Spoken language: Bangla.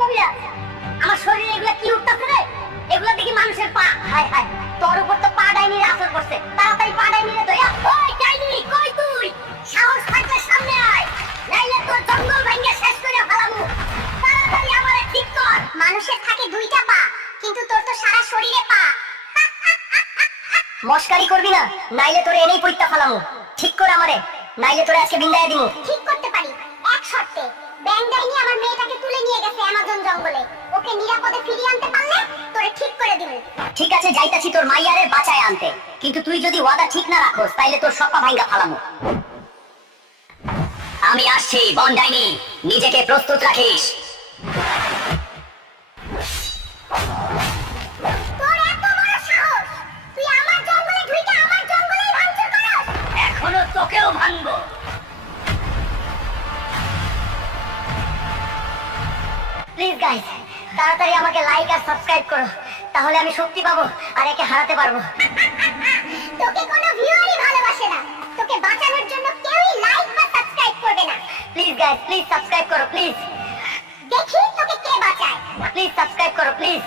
কবিরাজ, আমার শরীরে এগুলা কি উঠতেছে রে? এগুলা দেখি মানুষের পা। হায় হায়, তোর উপর তো পা ডাইনির আসর করছে। তাড়াতাড়ি পা ডাইনিরে ধইয়া। ওই ডাইনি, কই তুই? সাহস থাকলে সামনে আয়, নাইলে তোর জঙ্গল ভাঙিয়ে শেষ করে ফেলামু। তাড়াতাড়ি আমারে ঠিক কর। মানুষের থাকে দুইটা পা, কিন্তু তোর তো সারা শরীরে পা। মস্কারি করবি না, নাইলে তোরে এনেই পরীক্ষা ফেলামু। ঠিক করে আমারে, নাইলে তোরে আজকে বিন্দায় দিমু। ঠিক করতে পারি, এক শর্তে। ব্যাং ডাইনি আমার মেয়েটাকে তুলে নিয়ে গেছে অ্যামাজন জঙ্গলে। ওকে নিরাপদে ফিরিয়ে আনতে পারলে তোরে ঠিক করে দিমু। ঠিক আছে, যাইতাছি তোর মাইয়ারে বাঁচায় আনতে। কিন্তু তুই যদি ওয়াদা ঠিক না রাখোস, তাইলে তোর সব পা ভাঙ্গা ফেলামু। আমি আসছি বন ডাইনি, নিজেকে প্রস্তুত রাখিস। তোর এত বড় সাহস, তুই আমার জঙ্গলে ঢুইকা আমার জঙ্গলেই ভাঙচুর করস? এখনো তোকেও ভাঙবো। প্লিজ গাইস, তাড়াতাড়ি আমাকে লাইক আর সাবস্ক্রাইব করো, তাহলে আমি শক্তি পাবো আর একে হারাতে পারবো। তোকে কোনো ভিউয়ারই ভালোবাসে না, তোকে বাঁচানোর জন্য কেউই লাইক বা সাবস্ক্রাইব করবে না। প্লিজ গাইস, প্লিজ সাবস্ক্রাইব করো প্লিজ। দেখি তোকে কে বাঁচায়। প্লিজ সাবস্ক্রাইব করো প্লিজ।